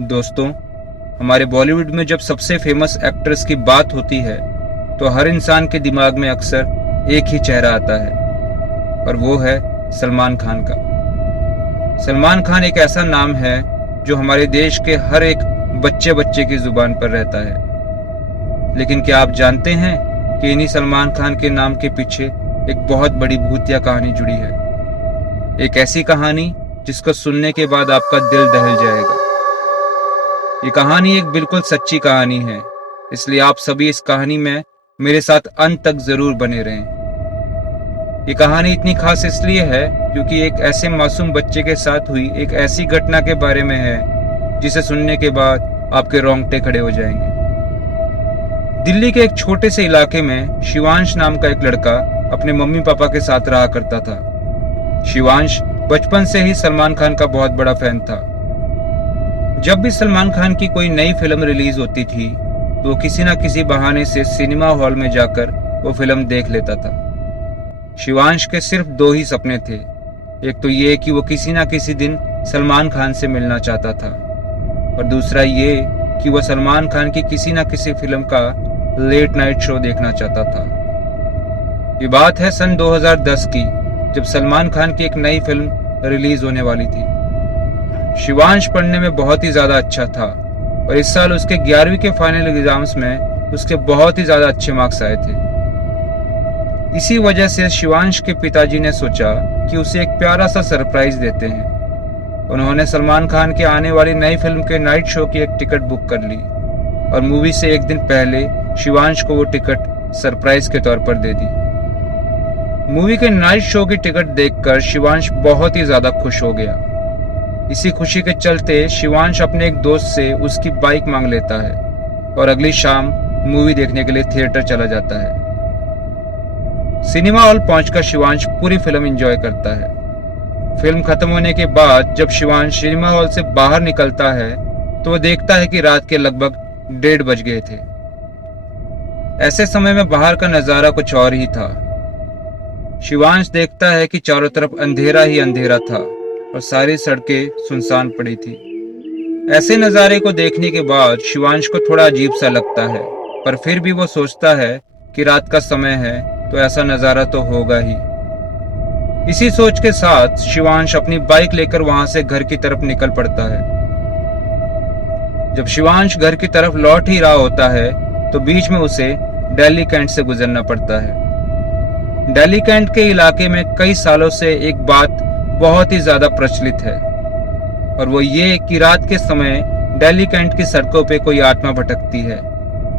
दोस्तों, हमारे बॉलीवुड में जब सबसे फेमस एक्ट्रेस की बात होती है तो हर इंसान के दिमाग में अक्सर एक ही चेहरा आता है और वो है सलमान खान का। सलमान खान एक ऐसा नाम है जो हमारे देश के हर एक बच्चे बच्चे की जुबान पर रहता है। लेकिन क्या आप जानते हैं कि इन्हीं सलमान खान के नाम के पीछे एक बहुत बड़ी भूतिया कहानी जुड़ी है। एक ऐसी कहानी जिसको सुनने के बाद आपका दिल दहल जाएगा। ये कहानी एक बिल्कुल सच्ची कहानी है, इसलिए आप सभी इस कहानी में मेरे साथ अंत तक जरूर बने रहें। ये कहानी इतनी खास इसलिए है क्योंकि एक ऐसे मासूम बच्चे के साथ हुई एक ऐसी घटना के बारे में है जिसे सुनने के बाद आपके रोंगटे खड़े हो जाएंगे। दिल्ली के एक छोटे से इलाके में शिवांश नाम का एक लड़का अपने मम्मी पापा के साथ रहा करता था। शिवांश बचपन से ही सलमान खान का बहुत बड़ा फैन था। जब भी सलमान खान की कोई नई फिल्म रिलीज होती थी तो वो किसी न किसी बहाने से सिनेमा हॉल में जाकर वो फिल्म देख लेता था। शिवांश के सिर्फ दो ही सपने थे। एक तो ये कि वो किसी न किसी दिन सलमान खान से मिलना चाहता था और दूसरा ये कि वो सलमान खान की किसी न किसी फिल्म का लेट नाइट शो देखना चाहता था। ये बात है सन 2010 की, जब सलमान खान की एक नई फिल्म रिलीज होने वाली थी। शिवांश पढ़ने में बहुत ही ज्यादा अच्छा था और इस साल उसके 11वीं के फाइनल एग्जाम्स में उसके बहुत ही ज्यादा अच्छे मार्क्स आए थे। इसी वजह से शिवांश के पिताजी ने सोचा कि उसे एक प्यारा सा सरप्राइज देते हैं। उन्होंने सलमान खान के आने वाली नई फिल्म के नाइट शो की एक टिकट बुक कर ली और मूवी से एक दिन पहले शिवांश को वो टिकट सरप्राइज के तौर पर दे दी। मूवी के नाइट शो की टिकट देखकर शिवांश बहुत ही ज्यादा खुश हो गया। इसी खुशी के चलते शिवांश अपने एक दोस्त से उसकी बाइक मांग लेता है और अगली शाम मूवी देखने के लिए थिएटर चला जाता है। सिनेमा हॉल पहुंचकर शिवांश पूरी फिल्म एंजॉय करता है। फिल्म खत्म होने के बाद जब शिवांश सिनेमा हॉल से बाहर निकलता है तो वो देखता है कि रात के लगभग 1:30 बज गए थे। ऐसे समय में बाहर का नजारा कुछ और ही था। शिवांश देखता है कि चारों तरफ अंधेरा ही अंधेरा था और सारी सड़कें सुनसान पड़ी थी। ऐसे नजारे को देखने के बाद शिवांश को थोड़ा अजीब सा लगता है, पर फिर भी वो सोचता है कि रात का समय है तो ऐसा नजारा तो होगा ही। इसी सोच के साथ शिवांश अपनी बाइक लेकर वहां से घर की तरफ निकल पड़ता है। जब शिवांश घर की तरफ लौट ही रहा होता है तो बीच में उसे दिल्ली कैंट से गुजरना पड़ता है। दिल्ली कैंट के इलाके में कई सालों से एक बात बहुत ही ज्यादा प्रचलित है और वो ये कि रात के समय दिल्ली कैंट की सड़कों पे कोई आत्मा भटकती है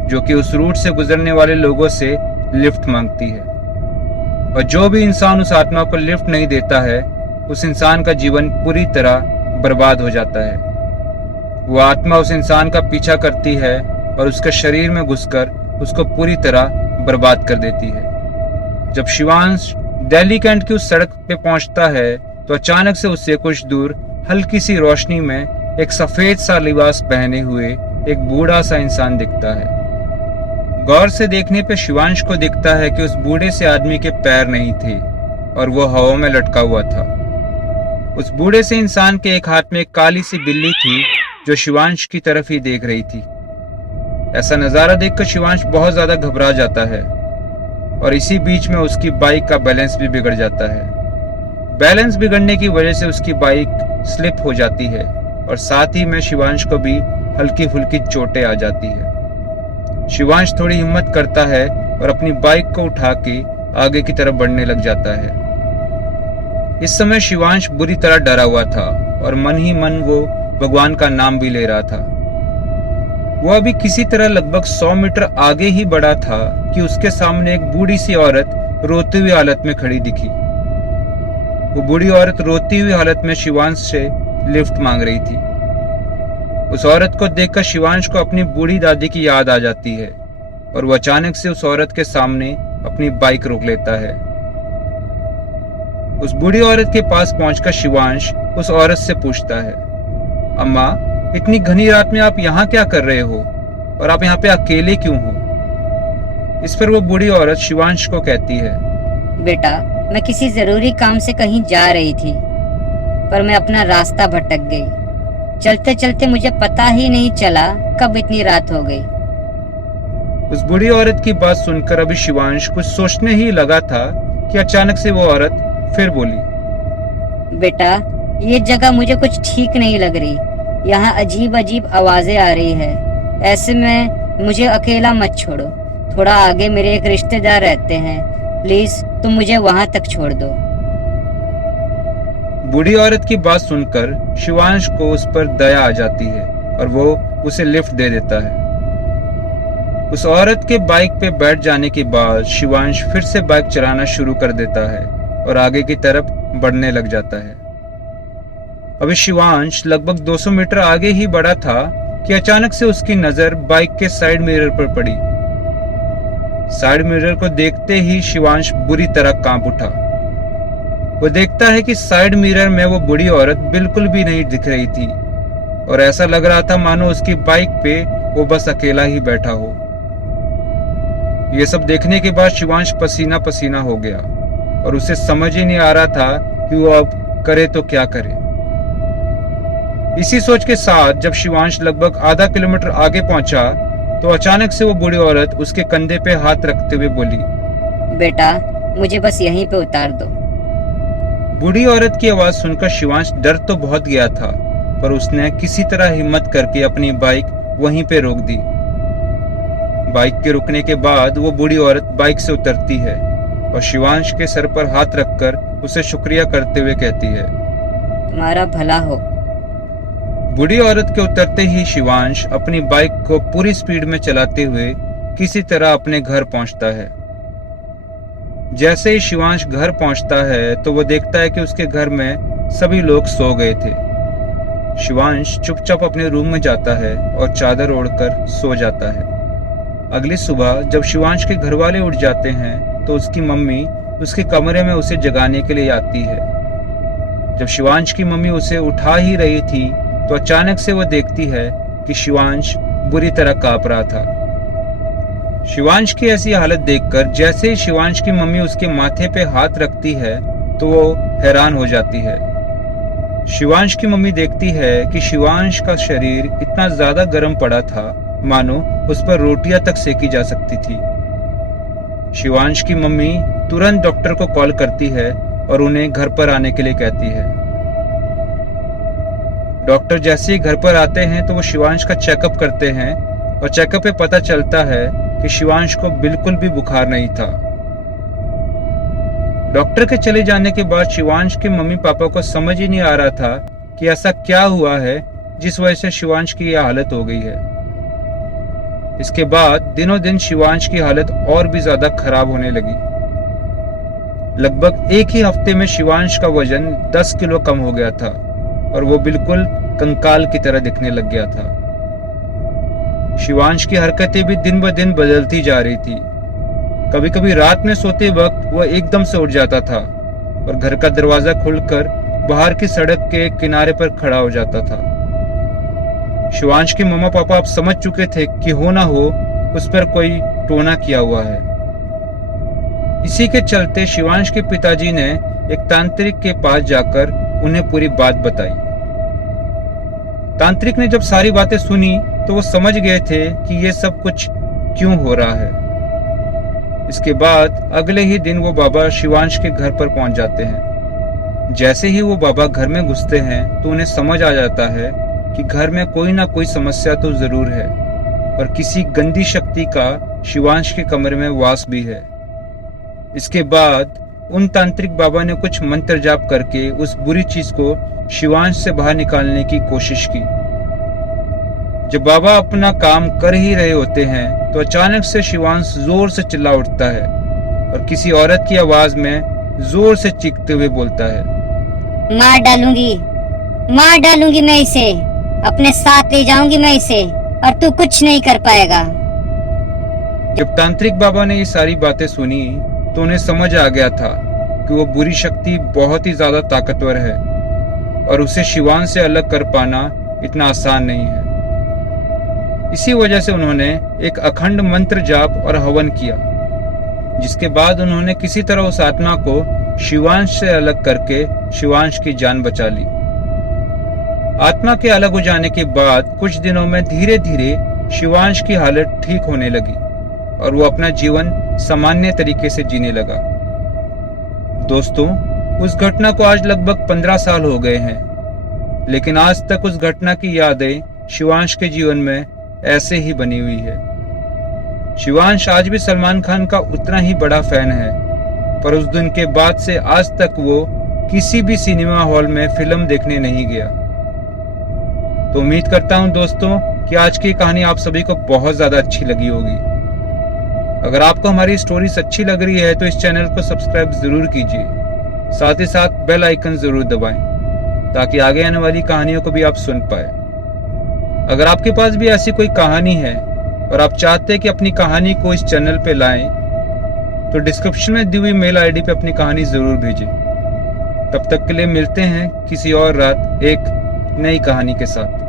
जो कि उस रूट से गुजरने वाले लोगों से लिफ्ट मांगती है और जो भी इंसान उस आत्मा को लिफ्ट नहीं देता है उस इंसान का जीवन पूरी तरह बर्बाद हो जाता है। वो आत्मा उस इंसान का पीछा करती है और उसके शरीर में घुसकर उसको पूरी तरह बर्बाद कर देती है। जब शिवांश दिल्ली कैंट की उस सड़क पे पहुंचता है तो अचानक से उससे कुछ दूर हल्की सी रोशनी में एक सफेद सा लिबास पहने हुए एक बूढ़ा सा इंसान दिखता है। गौर से देखने पे शिवांश को दिखता है कि उस बूढ़े से आदमी के पैर नहीं थे और वो हवा में लटका हुआ था। उस बूढ़े से इंसान के एक हाथ में एक काली सी बिल्ली थी जो शिवांश की तरफ ही देख रही थी। ऐसा नजारा देखकर शिवांश बहुत ज्यादा घबरा जाता है और इसी बीच में उसकी बाइक का बैलेंस भी बिगड़ जाता है। बैलेंस बिगड़ने की वजह से उसकी बाइक स्लिप हो जाती है और साथ ही में शिवांश को भी हल्की फुल्की चोटें आ जाती है। शिवांश थोड़ी हिम्मत करता है और अपनी बाइक को उठा के आगे की तरफ बढ़ने लग जाता है। इस समय शिवांश बुरी तरह डरा हुआ था और मन ही मन वो भगवान का नाम भी ले रहा था। वो अभी किसी तरह लगभग 100 मीटर आगे ही बढ़ा था कि उसके सामने एक बूढ़ी सी औरत रोती हुई हालत में खड़ी दिखी। वो बूढ़ी औरत रोती हुई हालत में शिवांश से लिफ्ट मांग रही थी। उस औरत को देखकर शिवांश को अपनी बूढ़ी दादी की याद आ जाती है और वो अचानक से उस औरत के सामने अपनी बाइक रोक लेता है। उस बूढ़ी औरत के पास पहुंचकर शिवांश उस औरत से पूछता है, अम्मा, इतनी घनी रात में आप यहाँ क्या कर रहे हो और आप यहाँ पे अकेले क्यों हो? इस पर वो बूढ़ी औरत शिवांश को कहती है, बेटा, मैं किसी जरूरी काम से कहीं जा रही थी पर मैं अपना रास्ता भटक गई। चलते चलते मुझे पता ही नहीं चला कब इतनी रात हो गई। उस बूढ़ी औरत की बात सुनकर अभी शिवांश कुछ सोचने ही लगा था कि अचानक से वो औरत फिर बोली, बेटा, ये जगह मुझे कुछ ठीक नहीं लग रही। यहाँ अजीब अजीब आवाजें आ रही है। ऐसे में मुझे अकेला मत छोड़ो। थोड़ा आगे मेरे एक रिश्तेदार रहते हैं। प्लीज तुम मुझे वहां तक छोड़ दो। बूढ़ी औरत की बात सुनकर शिवांश को उस पर दया आ जाती है और वो उसे लिफ्ट दे देता है। उस औरत के बाइक पे बैठ जाने के बाद शिवांश फिर से बाइक चलाना शुरू कर देता है और आगे की तरफ बढ़ने लग जाता है। अभी शिवांश लगभग 200 मीटर आगे ही बढ़ा था कि अचानक से उसकी नजर बाइक के साइड मिरर पर पड़ी। साइड मिरर को देखते ही शिवांश बुरी तरह कांप उठा। वो देखता है कि साइड मिरर में वो बूढ़ी औरत बिल्कुल भी नहीं दिख रही थी और ऐसा लग रहा था मानो उसकी बाइक पे वो बस अकेला ही बैठा हो। ये सब देखने के बाद शिवांश पसीना पसीना हो गया और उसे समझ ही नहीं आ रहा था कि वो अब करे तो क्या करे। इसी सोच के साथ जब शिवांश लगभग आधा किलोमीटर आगे पहुंचा तो अचानक से वो बूढ़ी औरत उसके कंधे पे हाथ रखते हुए बोली, बेटा, मुझे बस यहीं पे उतार दो। बूढ़ी औरत की आवाज सुनकर शिवांश डर तो बहुत गया था, पर उसने किसी तरह हिम्मत करके अपनी बाइक वहीं पे रोक दी। बाइक के रुकने के बाद वो बूढ़ी औरत बाइक से उतरती है और शिवांश के सर पर हाथ रखकर उसे शुक्रिया करते हुए कहती है, तुम्हारा भला हो। बूढ़ी औरत के उतरते ही शिवांश अपनी बाइक को पूरी स्पीड में चलाते हुए किसी तरह अपने घर पहुंचता है। जैसे ही शिवांश घर पहुंचता है तो वो देखता है कि उसके घर में सभी लोग सो गए थे। शिवांश चुपचाप अपने रूम में जाता है और चादर ओढ़कर सो जाता है। अगली सुबह जब शिवांश के घर वाले उठ जाते हैं तो उसकी मम्मी उसके कमरे में उसे जगाने के लिए आती है। जब शिवांश की मम्मी उसे उठा ही रही थी तो अचानक से वो देखती है कि शिवांश बुरी तरह कांप रहा था। शिवांश की ऐसी हालत देखकर जैसे ही शिवांश की मम्मी उसके माथे पे हाथ रखती है तो वो हैरान हो जाती है। शिवांश की मम्मी देखती है कि शिवांश का शरीर इतना ज्यादा गर्म पड़ा था मानो उस पर रोटियां तक सेकी जा सकती थी। शिवांश की मम्मी तुरंत डॉक्टर को कॉल करती है और उन्हें घर पर आने के लिए कहती है। डॉक्टर जैसे ही घर पर आते हैं तो वो शिवांश का चेकअप करते हैं और चेकअप पे पता चलता है कि शिवांश को बिल्कुल भी बुखार नहीं था। डॉक्टर के चले जाने के बाद शिवांश के मम्मी पापा को समझ ही नहीं आ रहा था कि ऐसा क्या हुआ है जिस वजह से शिवांश की यह हालत हो गई है। इसके बाद दिनों दिन शिवांश की हालत और भी ज्यादा खराब होने लगी। लगभग एक ही हफ्ते में शिवांश का वजन 10 किलो कम हो गया था और वो बिल्कुल कंकाल की तरह दिखने लग गया था। शिवांश की हरकतें भी दिन ब दिन बदलती जा रही थी। कभी कभी रात में सोते वक्त वह एकदम से उठ जाता था और घर का दरवाजा खुलकर बाहर की सड़क के किनारे पर खड़ा हो जाता था। शिवांश के मम्मा पापा अब समझ चुके थे कि हो ना हो उस पर कोई टोना किया हुआ है। इसी के चलते शिवांश के पिताजी ने एक तांत्रिक के पास जाकर उन्हें पूरी बात बताई। तांत्रिक ने जब सारी बातें सुनी तो वो समझ गए थे कि ये सब कुछ क्यों हो रहा है। इसके बाद अगले ही दिन वो बाबा शिवांश के घर पर पहुंच जाते हैं। जैसे ही वो बाबा घर में घुसते हैं तो उन्हें समझ आ जाता है कि घर में कोई ना कोई समस्या तो जरूर है और किसी गंदी शक्ति का शिवांश के कमरे में वास भी है। इसके बाद उन तांत्रिक बाबा ने कुछ मंत्र जाप करके उस बुरी चीज को शिवांश से बाहर निकालने की कोशिश की। जब बाबा अपना काम कर ही रहे होते हैं तो अचानक से शिवांश जोर से चिल्ला उठता है और किसी औरत की आवाज में जोर से चीखते हुए बोलता है, मार डालूंगी मैं इसे, अपने साथ ले जाऊंगी मैं इसे और तू कुछ नहीं कर पाएगा। जब तांत्रिक बाबा ने ये सारी बातें सुनी तो उन्हें समझ आ गया था कि वो बुरी शक्ति बहुत ही ज्यादा ताकतवर है और उसे शिवांश से अलग कर पाना इतना आसान नहीं है। इसी वजह से उन्होंने एक अखंड मंत्र जाप और हवन किया, जिसके बाद उन्होंने किसी तरह उस आत्मा को शिवांश से अलग करके शिवांश की जान बचा ली। आत्मा के अलग हो जाने के बाद कुछ दिनों में धीरे धीरे शिवांश की हालत ठीक होने लगी और वो अपना जीवन सामान्य तरीके से जीने लगा। दोस्तों, उस घटना को आज लगभग 15 साल हो गए हैं, लेकिन आज तक उस घटना की यादें शिवांश के जीवन में ऐसे ही बनी हुई है। शिवांश आज भी सलमान खान का उतना ही बड़ा फैन है, पर उस दिन के बाद से आज तक वो किसी भी सिनेमा हॉल में फिल्म देखने नहीं गया। तो उम्मीद करता हूं दोस्तों कि आज की कहानी आप सभी को बहुत ज्यादा अच्छी लगी होगी। अगर आपको हमारी स्टोरीज अच्छी लग रही है तो इस चैनल को सब्सक्राइब जरूर कीजिए, साथ ही साथ बेल आइकन जरूर दबाएं ताकि आगे आने वाली कहानियों को भी आप सुन पाए। अगर आपके पास भी ऐसी कोई कहानी है और आप चाहते हैं कि अपनी कहानी को इस चैनल पे लाएं, तो डिस्क्रिप्शन में दी हुई मेल आईडी पे अपनी कहानी जरूर भेजें। तब तक के लिए मिलते हैं किसी और रात एक नई कहानी के साथ।